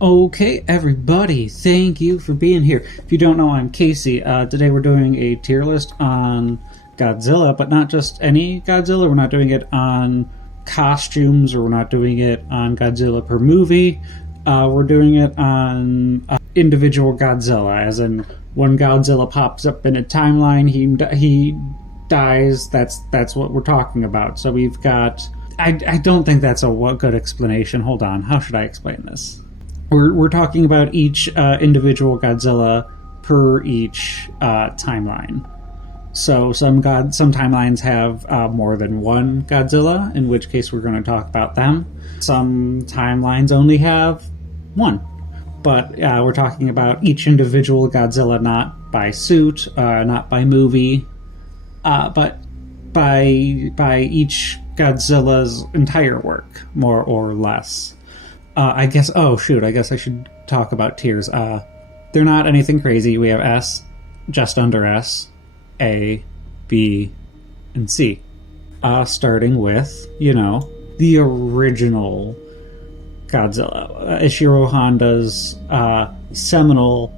Okay, everybody, thank you for being here. If you don't know, I'm Casey. Today we're doing a tier list on Godzilla, but not just any Godzilla. We're not doing it on costumes, or we're not doing it on Godzilla per movie. We're doing it on individual Godzilla, as in when Godzilla pops up in a timeline, he dies. That's what we're talking about. So we've got... I don't think that's a good explanation. Hold on, how should I explain this? We're talking about each individual Godzilla per each timeline. So some timelines have more than one Godzilla, in which case we're going to talk about them. Some timelines only have one. But we're talking about each individual Godzilla, not by suit, not by movie, but by each Godzilla's entire work, more or less. I guess I should talk about tiers. They're not anything crazy. We have S, just under S, A, B, and C. Starting with, the original Godzilla. Ishiro Honda's seminal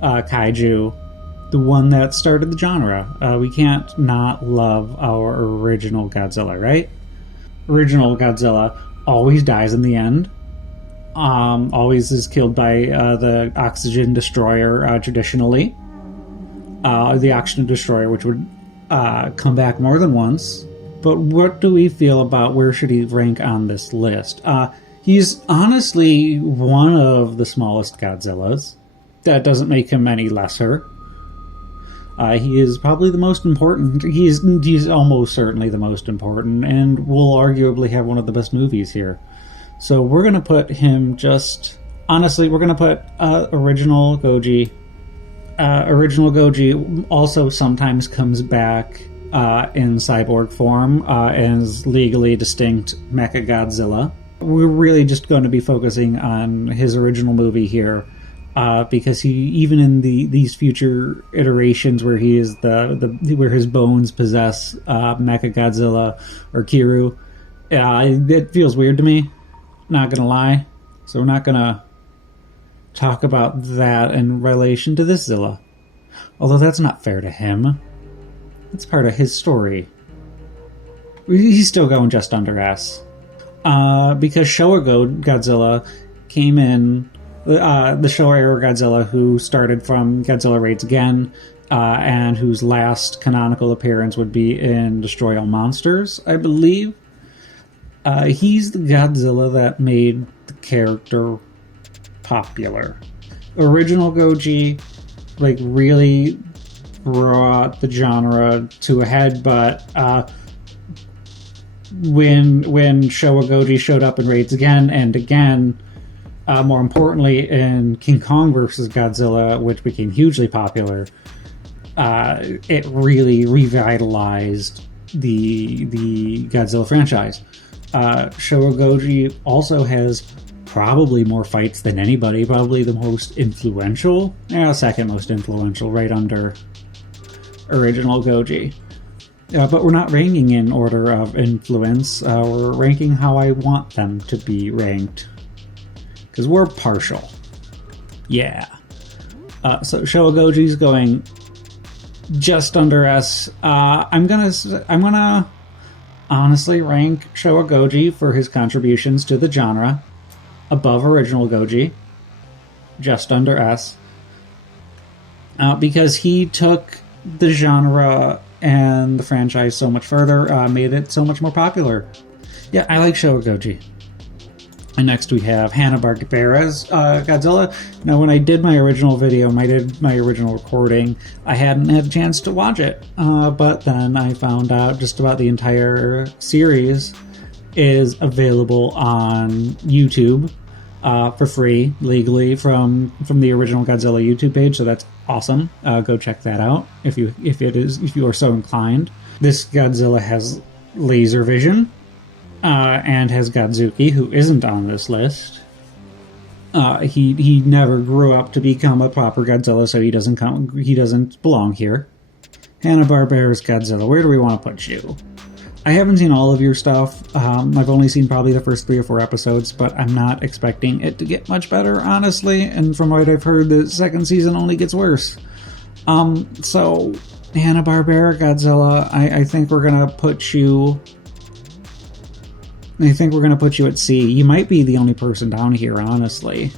kaiju, the one that started the genre. We can't not love our original Godzilla, right? Original Godzilla always dies in the end. Always is killed by the oxygen destroyer, traditionally. The oxygen destroyer, which would come back more than once. But what do we feel about where should he rank on this list? He's honestly one of the smallest Godzillas. That doesn't make him any lesser. He is probably the most important. He's almost certainly the most important, and will arguably have one of the best movies here. So we're going to put him we're going to put original Goji. Original Goji also sometimes comes back in cyborg form and is legally distinct Mechagodzilla. We're really just going to be focusing on his original movie here. Because he, even in these future iterations where he is where his bones possess Mechagodzilla or Kiru, it feels weird to me. Not gonna lie. So we're not gonna talk about that in relation to this Zilla. Although that's not fair to him. It's part of his story. He's still going just under S. Because Showa Godzilla came in. The Showa era Godzilla, who started from Godzilla Raids Again, and whose last canonical appearance would be in Destroy All Monsters, I believe. He's the Godzilla that made the character popular. Original Goji, really brought the genre to a head, but when Showa Goji showed up in Raids Again and again, more importantly, in King Kong vs. Godzilla, which became hugely popular, it really revitalized the Godzilla franchise. Showa Goji also has probably more fights than anybody, probably the most influential, second most influential, right under original Goji. But we're not ranking in order of influence, we're ranking how I want them to be ranked. Because we're partial. Yeah. So Showa Goji's going just under S. I'm gonna honestly rank Showa Goji for his contributions to the genre above original Goji, just under S. Because he took the genre and the franchise so much further, made it so much more popular. Yeah, I like Showa Goji. And next we have Hanna-Barbera's Godzilla. Now, when I did my original video, my original recording, I hadn't had a chance to watch it. But then I found out just about the entire series is available on YouTube for free, legally, from the original Godzilla YouTube page. So that's awesome. Go check that out if you are so inclined. This Godzilla has laser vision. And has Godzuki, who isn't on this list. He never grew up to become a proper Godzilla, so he doesn't belong here. Hanna-Barbera's Godzilla, where do we want to put you? I haven't seen all of your stuff. I've only seen probably the first 3 or 4 episodes, but I'm not expecting it to get much better, honestly. And from what I've heard, the second season only gets worse. So Hanna-Barbera Godzilla, I think we're gonna put you. I think we're gonna put you at C. You might be the only person down here, honestly.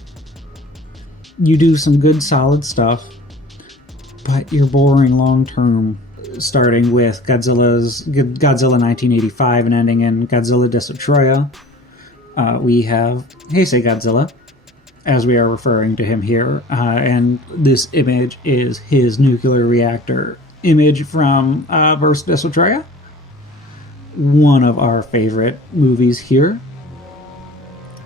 You do some good, solid stuff, but you're boring long term. Starting with Godzilla 1985 and ending in Godzilla Destroyer, we have Heisei Godzilla, as we are referring to him here, and this image is his nuclear reactor image from Burst Destroyer, one of our favorite movies here.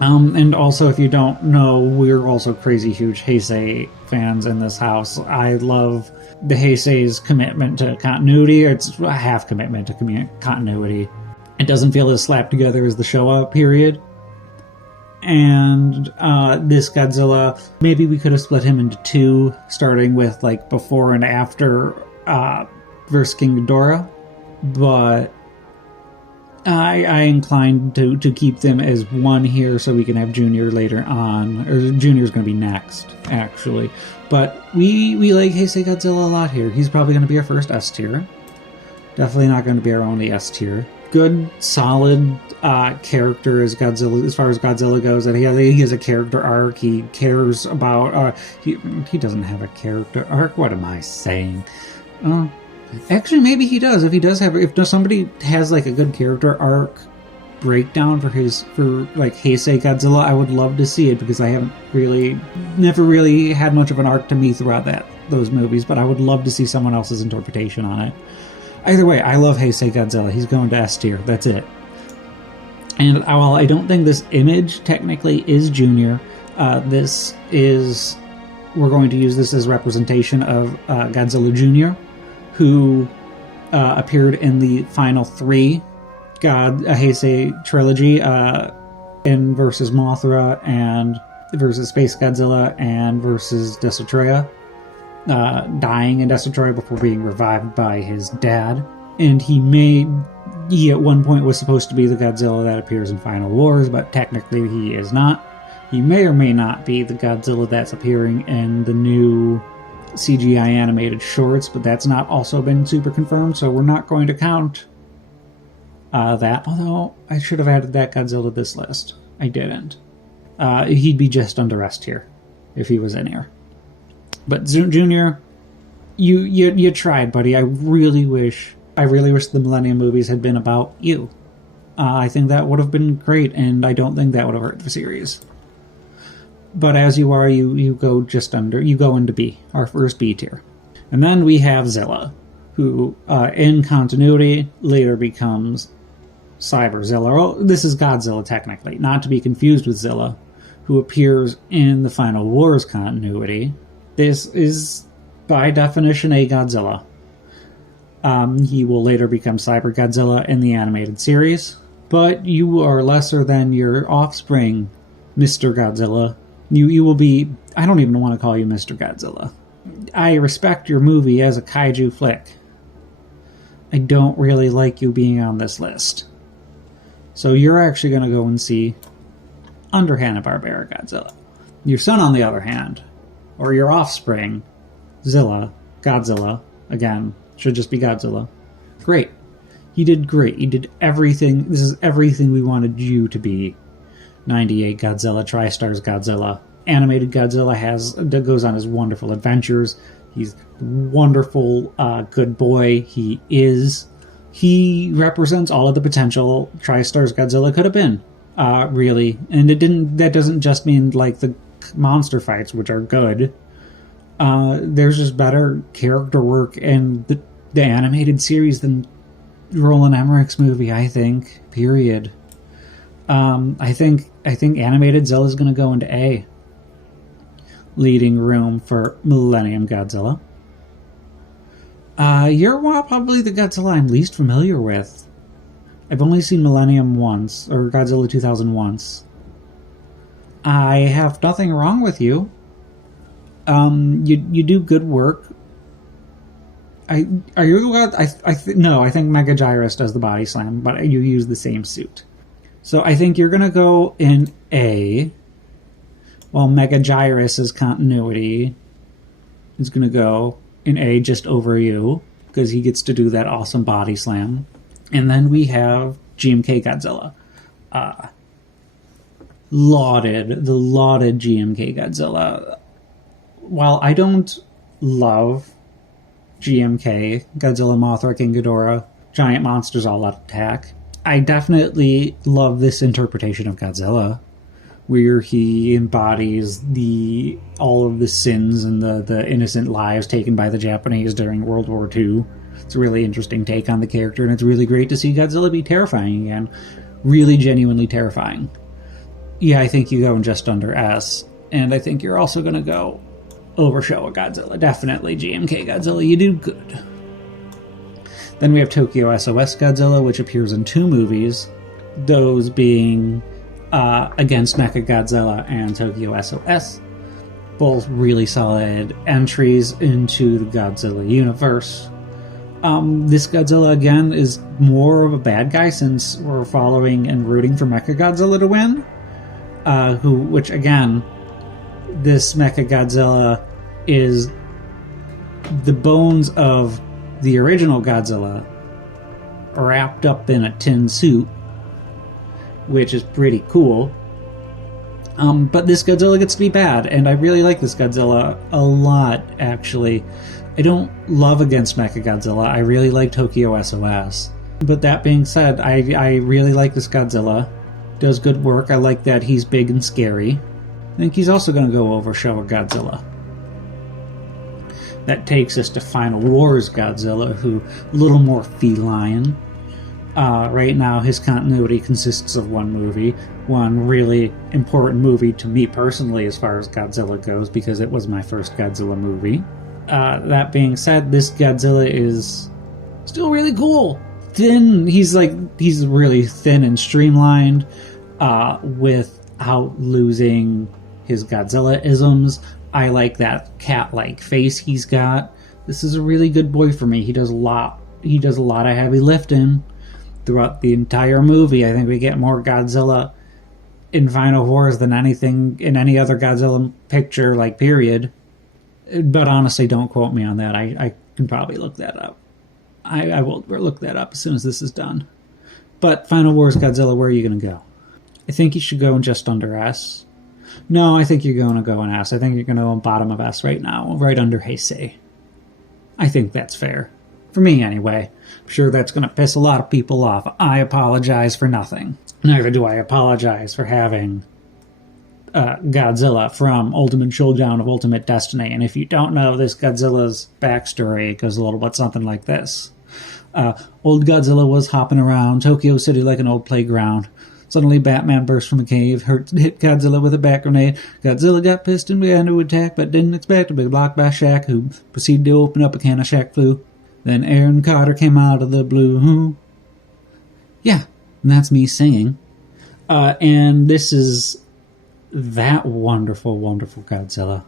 And also, if you don't know, we're also crazy huge Heisei fans in this house. I love the Heisei's commitment to continuity. It's a half commitment to continuity. It doesn't feel as slapped together as the Showa period. And this Godzilla, maybe we could have split him into 2, starting with like before and after versus King Ghidorah. But I inclined to keep them as 1 here so we can have Junior later on. Or Junior's going to be next, actually. But we like Heisei Godzilla a lot here. He's probably going to be our first S tier. Definitely not going to be our only S tier. Good, solid character as Godzilla, as far as Godzilla goes. That he has a character arc. He cares about. He doesn't have a character arc. What am I saying? Actually, maybe he does. If somebody has like a good character arc breakdown for like Heisei Godzilla, I would love to see it, because I never really had much of an arc to me throughout those movies, but I would love to see someone else's interpretation on it. Either way, I love Heisei Godzilla. He's going to S tier. That's it. And while I don't think this image technically is Junior, we're going to use this as representation of Godzilla Jr., who appeared in the final 3 Heisei trilogy, in versus Mothra and versus Space Godzilla and versus Destroyer, dying in Destroyer before being revived by his dad. And he at one point was supposed to be the Godzilla that appears in Final Wars, but technically he is not. He may or may not be the Godzilla that's appearing in the new CGI animated shorts, but that's not also been super confirmed, so we're not going to count that. Although I should have added that Godzilla to this list. I didn't. He'd be just under S tier if he was in here. But Junior, you tried, buddy. I really wish the Millennium movies had been about you. I think that would have been great, and I don't think that would have hurt the series. But as you are, you go just under. You go into B, our first B tier. And then we have Zilla, who in continuity later becomes Cyber Zilla. Oh, this is Godzilla technically, not to be confused with Zilla, who appears in the Final Wars continuity. This is by definition a Godzilla. He will later become Cyber Godzilla in the animated series, but you are lesser than your offspring, Mr. Godzilla. You will be... I don't even want to call you Mr. Godzilla. I respect your movie as a kaiju flick. I don't really like you being on this list. So you're actually going to go and see under Hanna-Barbera Godzilla. Your son, on the other hand, or your offspring, Zilla, Godzilla, again, should just be Godzilla. Great. You did great. You did everything. This is everything we wanted you to be. 98 Godzilla, TriStar's Godzilla. Animated Godzilla goes on his wonderful adventures. He's wonderful, good boy. He represents all of the potential TriStar's Godzilla could have been, really. And that doesn't just mean like the monster fights, which are good. There's just better character work in the animated series than Roland Emmerich's movie, I think. Period. I think animated Zilla's going to go into A. Leading room for Millennium Godzilla. You're probably the Godzilla I'm least familiar with. I've only seen Millennium once, or Godzilla 2000 once. I have nothing wrong with you. You do good work. Are you the one? No, I think Mega Gyrus does the body slam, but you use the same suit. So I think you're gonna go in A, while Mega Gyrus's continuity is gonna go in A just over you, because he gets to do that awesome body slam. And then we have GMK Godzilla. The lauded GMK Godzilla. While I don't love GMK, Godzilla, Mothra, King Ghidorah, giant monsters all out attack, I definitely love this interpretation of Godzilla, where he embodies all of the sins and the innocent lives taken by the Japanese during World War II. It's a really interesting take on the character, and it's really great to see Godzilla be terrifying again. Really genuinely terrifying. Yeah, I think you go in just under S, and I think you're also going to go over Showa Godzilla. Definitely GMK Godzilla, you do good. Then we have Tokyo SOS Godzilla, which appears in 2 movies, those being Against Mechagodzilla and Tokyo SOS. Both really solid entries into the Godzilla universe. This Godzilla, again, is more of a bad guy since we're following and rooting for Mechagodzilla to win. Which again, this Mechagodzilla is the bones of the original Godzilla wrapped up in a tin suit, which is pretty cool. But this Godzilla gets to be bad, and I really like this Godzilla a lot, actually. I don't love Against Mechagodzilla. I really like Tokyo SOS. But that being said, I really like this Godzilla. Does good work. I like that he's big and scary. I think he's also going to go over Showa Godzilla. That takes us to Final Wars Godzilla, who a little more feline. Right now, his continuity consists of 1 movie. One really important movie to me personally as far as Godzilla goes, because it was my first Godzilla movie. That being said, this Godzilla is still really cool. Thin. He's really thin and streamlined, without losing his Godzilla-isms. I like that cat-like face he's got. This is a really good boy for me. He does a lot of heavy lifting throughout the entire movie. I think we get more Godzilla in Final Wars than anything in any other Godzilla picture, period. But honestly, don't quote me on that. I can probably look that up. I will look that up as soon as this is done. But Final Wars Godzilla, where are you going to go? I think you should go in just under S. No, I think you're going to go in S. I think you're going to go in bottom of S right now, right under Heisei. I think that's fair. For me, anyway. I'm sure that's going to piss a lot of people off. I apologize for nothing. Neither do I apologize for having Godzilla from Ultimate Showdown of Ultimate Destiny. And if you don't know this Godzilla's backstory, it goes a little bit something like this. Old Godzilla was hopping around Tokyo City like an old playground. Suddenly Batman burst from a cave, hit Godzilla with a bat grenade. Godzilla got pissed and began to attack, but didn't expect to be blocked by Shaq, who proceeded to open up a can of Shaq Flu. Then Aaron Carter came out of the blue. Yeah, and that's me singing. And this is that wonderful, wonderful Godzilla.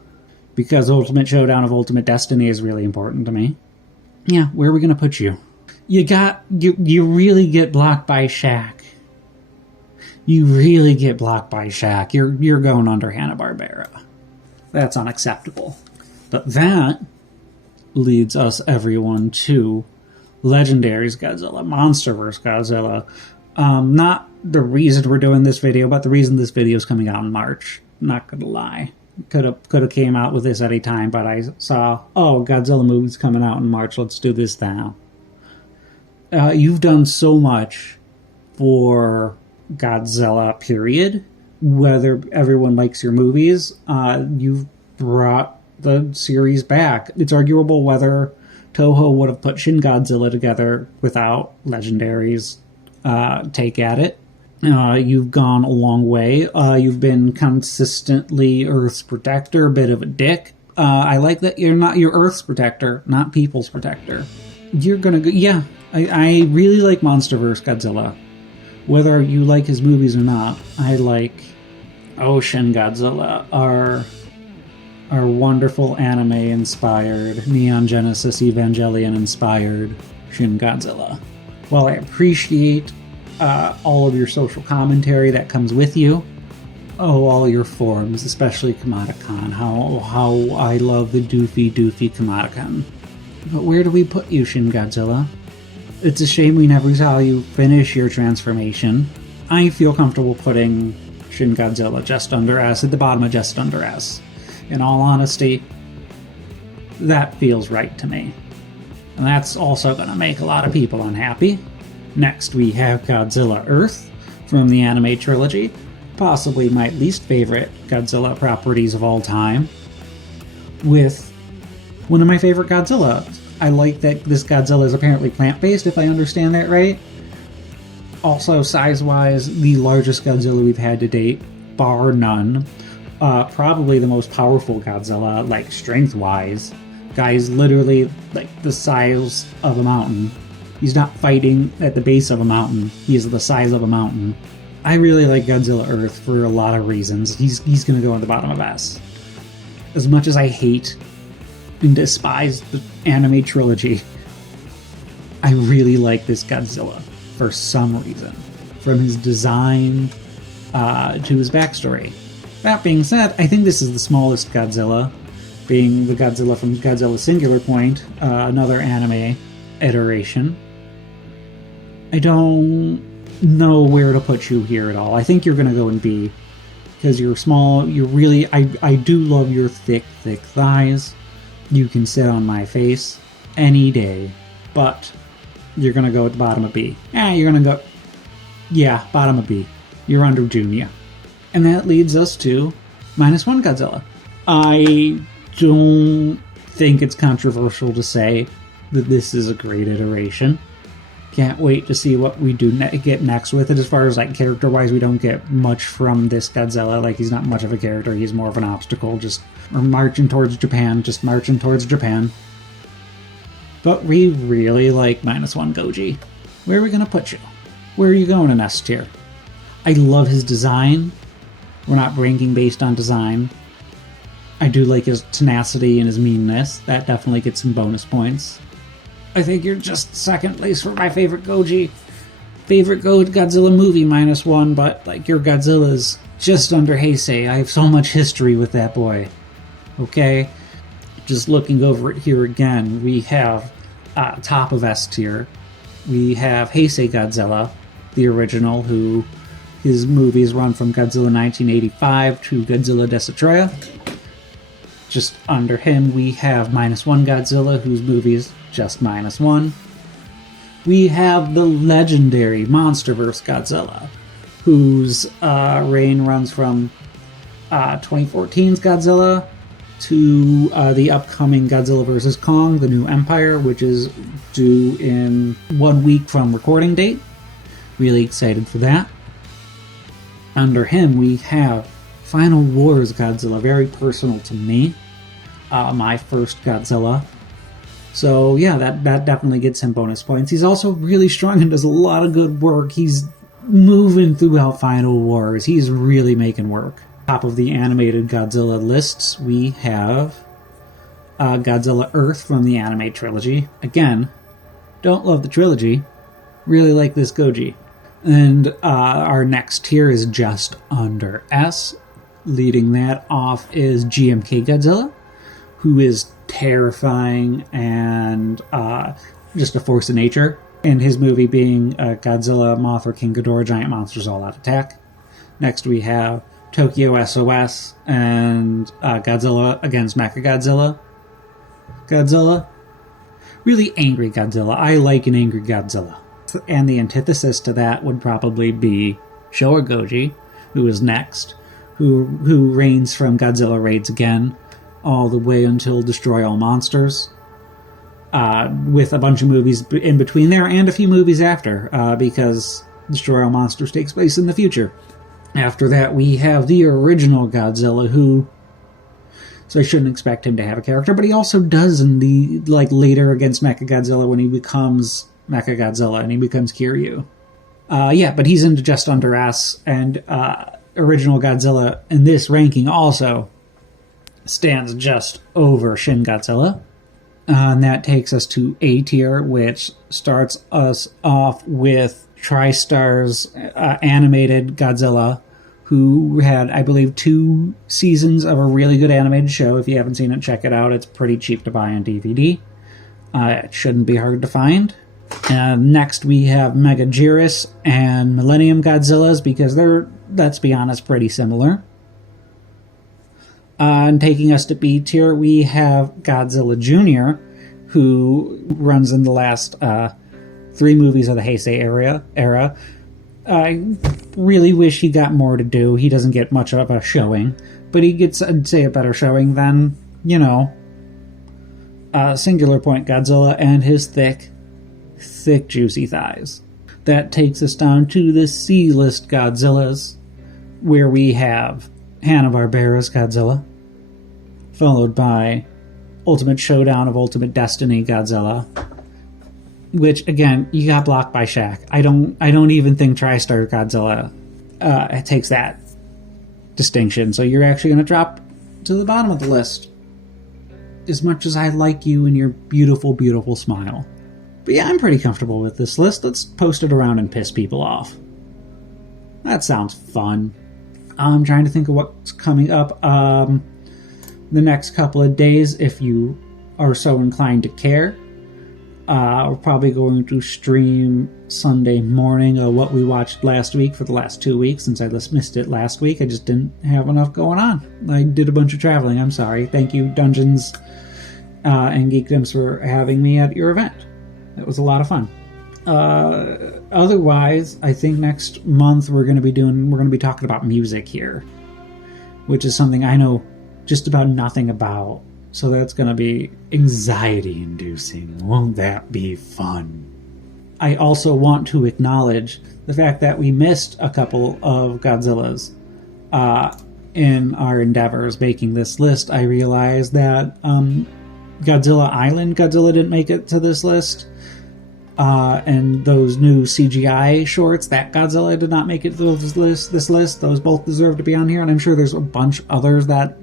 Because Ultimate Showdown of Ultimate Destiny is really important to me. Yeah, where are we going to put you? You really get blocked by Shaq. You really get blocked by Shaq. You're going under Hanna-Barbera. That's unacceptable. But that leads us, everyone, to Legendary's Godzilla, Monsterverse Godzilla. Not the reason we're doing this video, but the reason this video is coming out in March. Not gonna lie. Could have came out with this any time, but I saw, Godzilla movie's coming out in March, let's do this now. You've done so much for Godzilla, period. Whether everyone likes your movies, you've brought the series back. It's arguable whether Toho would have put Shin Godzilla together without Legendary's take at it. You've gone a long way. You've been consistently Earth's protector, a bit of a dick. I like that you're Earth's protector, not people's protector. You're gonna go, yeah, I really like Monsterverse Godzilla. Whether you like his movies or not, I like Shin Godzilla, or our wonderful anime-inspired, Neon Genesis Evangelion-inspired Shin Godzilla. While I appreciate all of your social commentary that comes with you, all your forums, especially Kamada-kan, how I love the doofy Kamada-kan. But where do we put you, Shin Godzilla? It's a shame we never saw you finish your transformation. I feel comfortable putting Shin Godzilla just under S at the bottom of just under S. In all honesty, that feels right to me. And that's also going to make a lot of people unhappy. Next we have Godzilla Earth from the anime trilogy, possibly my least favorite Godzilla properties of all time, with one of my favorite Godzilla. I like that this Godzilla is apparently plant-based, if I understand that right. Also, size-wise, the largest Godzilla we've had to date, bar none. Probably the most powerful Godzilla, like strength-wise. Guy's literally like the size of a mountain. He's not fighting at the base of a mountain. He is the size of a mountain. I really like Godzilla Earth for a lot of reasons. He's going to go at the bottom of S. As much as I hate and despise the anime trilogy, I really like this Godzilla for some reason. From his design to his backstory. That being said, I think this is the smallest Godzilla, being the Godzilla from Godzilla Singular Point, another anime iteration. I don't know where to put you here at all. I think you're going to go in B, because you're small. You're really... I do love your thick thighs. You can sit on my face any day, but you're going to go at the bottom of B. You're going to go... Yeah, bottom of B. You're under Junior. And that leads us to -1 Godzilla. I don't think it's controversial to say that this is a great iteration. Can't wait to see what we do get next with it. As far as like character-wise, we don't get much from this Godzilla. Like, he's not much of a character. He's more of an obstacle. We're marching towards Japan. Just marching towards Japan. But we really like -1 Goji. Where are we going to put you? Where are you going in S tier? I love his design. We're not ranking based on design. I do like his tenacity and his meanness. That definitely gets some bonus points. I think you're just second place for my favorite Goji. Favorite Godzilla movie -1, but like your Godzilla's just under Heisei. I have so much history with that boy. Okay? Just looking over it here again, we have top of S tier. We have Heisei Godzilla, the original, who his movies run from Godzilla 1985 to Godzilla Destroyer. Just under him, we have -1 Godzilla, whose movies just -1. We have the legendary MonsterVerse Godzilla, whose reign runs from 2014's Godzilla to the upcoming Godzilla vs. Kong, The New Empire, which is due in 1 week from recording date. Really excited for that. Under him, we have Final Wars Godzilla, very personal to me. My first Godzilla. So yeah, that definitely gets him bonus points. He's also really strong and does a lot of good work. He's moving throughout Final Wars. He's really making work. Top of the animated Godzilla lists, we have Godzilla Earth from the anime trilogy. Again, don't love the trilogy. Really like this Goji. And our next tier is just under S. Leading that off is GMK Godzilla, who is terrifying and just a force of nature. And his movie being Godzilla, Mothra, King Ghidorah, Giant Monsters All Out Attack. Next we have Tokyo SOS and Godzilla against Mechagodzilla. Godzilla. Really angry Godzilla. I like an angry Godzilla. And the antithesis to that would probably be Showa Goji, who is next, who reigns from Godzilla Raids Again all the way until Destroy All Monsters, with a bunch of movies in between there and a few movies after, because Destroy All Monsters takes place in the future. After that, we have the original Godzilla, who... So I shouldn't expect him to have a character, but he also does in the, later against Mechagodzilla when he becomes Mechagodzilla and he becomes Kiryu. But he's into just under S, and original Godzilla in this ranking also stands just over Shin Godzilla. And that takes us to A tier, which starts us off with TriStar's animated Godzilla, who had, I believe, 2 seasons of a really good animated show. If you haven't seen it, check it out. It's pretty cheap to buy on DVD. It shouldn't be hard to find. Next, we have Megaguirus and Millennium Godzillas, because they're, let's be honest, pretty similar. And taking us to B tier, we have Godzilla Jr., who runs in the last 3 movies of the Heisei era. I really wish he got more to do. He doesn't get much of a showing, but he gets, I'd say, a better showing than, Singular Point Godzilla and his thick, juicy thighs. That takes us down to the C-list Godzillas, where we have Hanna-Barbera's Godzilla, followed by Ultimate Showdown of Ultimate Destiny Godzilla, which, again, you got blocked by Shaq. I don't even think TriStar Godzilla takes that distinction, so you're actually going to drop to the bottom of the list. As much as I like you and your beautiful, beautiful smile. But yeah, I'm pretty comfortable with this list. Let's post it around and piss people off. That sounds fun. I'm trying to think of what's coming up the next couple of days, if you are so inclined to care. We're probably going to stream Sunday morning of what we watched last week for the last 2 weeks, since I just missed it last week. I just didn't have enough going on. I did a bunch of traveling. I'm sorry. Thank you, Dungeons and Geekdoms, for having me at your event. It was a lot of fun. Otherwise, I think next month we're going to be talking about music here, which is something I know just about nothing about. So that's going to be anxiety-inducing. Won't that be fun? I also want to acknowledge the fact that we missed a couple of Godzillas in our endeavors making this list. I realized that Godzilla Island Godzilla didn't make it to this list. And those new CGI shorts, that Godzilla did not make it to this list. Those both deserve to be on here, and I'm sure there's a bunch others that